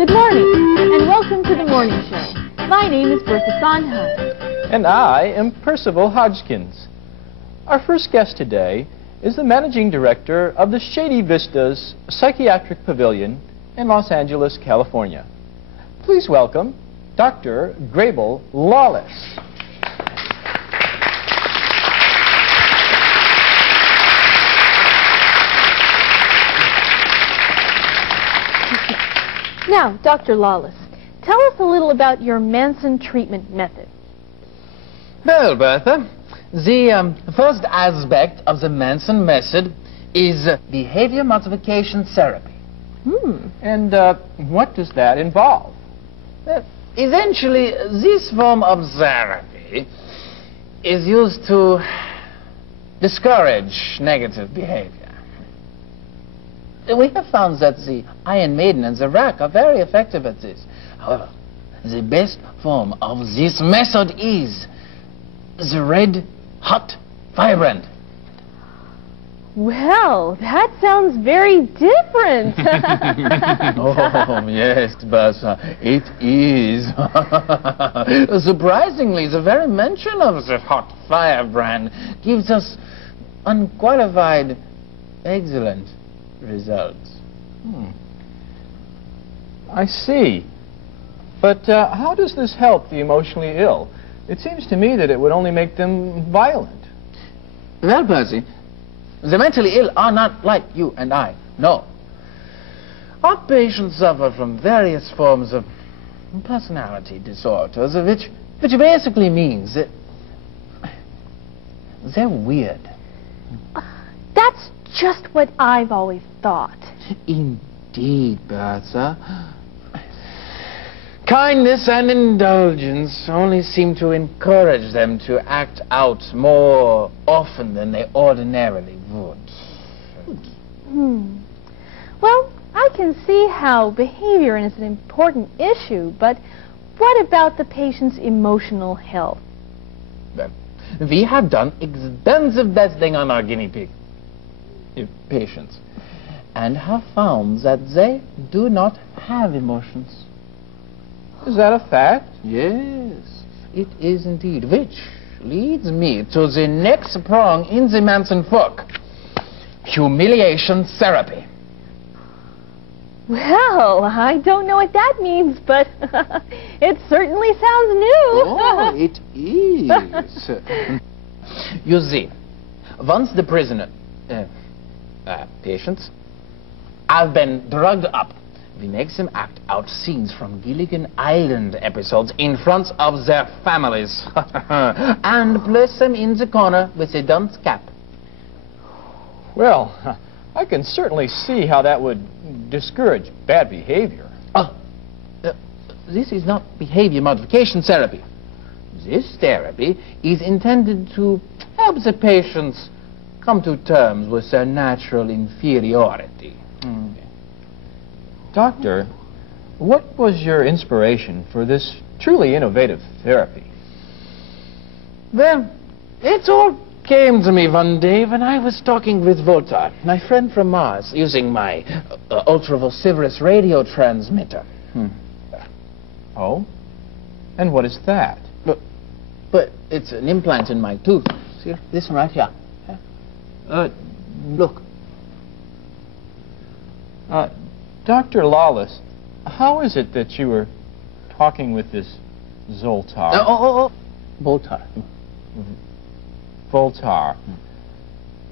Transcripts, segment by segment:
Good morning, and welcome to the morning show. My name is Bertha Sondheim. And I am Percival Hodgkins. Our first guest today is the managing director of the Shady Vistas Psychiatric Pavilion in Los Angeles, California. Please welcome Dr. Grable Lawless. Now, Dr. Lawless, tell us a little about your Manson treatment method. Well, Bertha, the first aspect of the Manson method is behavior modification therapy. And what does that involve? Essentially, this form of therapy is used to discourage negative behavior. We have found that the Iron Maiden and the Rack are very effective at this. However, the best form of this method is the red hot firebrand. Well, that sounds very different. Oh, yes, Bertha, it is. Surprisingly, the very mention of the hot firebrand gives us unqualified, excellent results. I see. But how does this help the emotionally ill? It seems to me that it would only make them violent. Well, Percy, the mentally ill are not like you and I. No. Our patients suffer from various forms of personality disorders, which basically means that they're weird. That's just what I've always thought. Indeed, Bertha. Kindness and indulgence only seem to encourage them to act out more often than they ordinarily would. Well, I can see how behavior is an important issue, but what about the patient's emotional health? Well, we have done extensive testing on our guinea pig patients and have found that they do not have emotions. Is that a fact? Yes, it is indeed, which leads me to the next prong in the Manson fork: humiliation therapy. Well, I don't know what that means, but it certainly sounds new. Oh, it is. You see, once the prisoner, patients, have been drugged up, we make them act out scenes from Gilligan Island episodes in front of their families and place them in the corner with a dunce cap. Well, I can certainly see how that would discourage bad behavior. This is not behavior modification therapy. This therapy is intended to help the patients come to terms with their natural inferiority. Doctor, what was your inspiration for this truly innovative therapy? Well, it all came to me one day when I was talking with Voltaire, my friend from Mars, using my ultravociferous radio transmitter. Oh? And what is that? But it's an implant in my tooth. See, this one right here. Look. Dr. Lawless, how is it that you were talking with this Zoltar? Voltaire. Voltaire,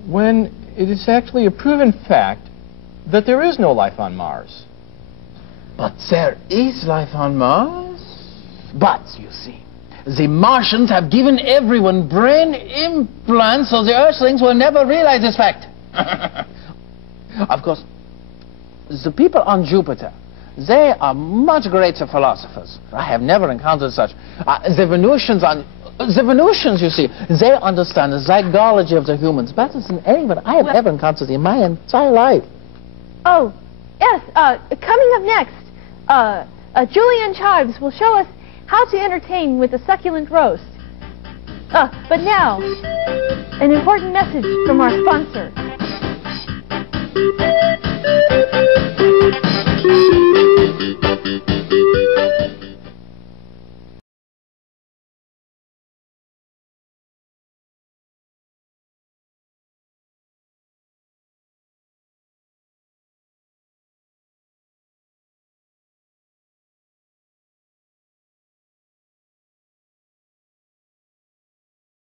when it is actually a proven fact that there is no life on Mars? But there is life on Mars. But, you see, the Martians have given everyone brain implants, so the Earthlings will never realize this fact. Of course, the people on Jupiter, they are much greater philosophers. I have never encountered such. The Venusians, you see, they understand the psychology of the humans better than anyone I have ever encountered in my entire life. Oh, yes, coming up next, Julian Chives will show us how to entertain with a succulent roast. But now, an important message from our sponsor.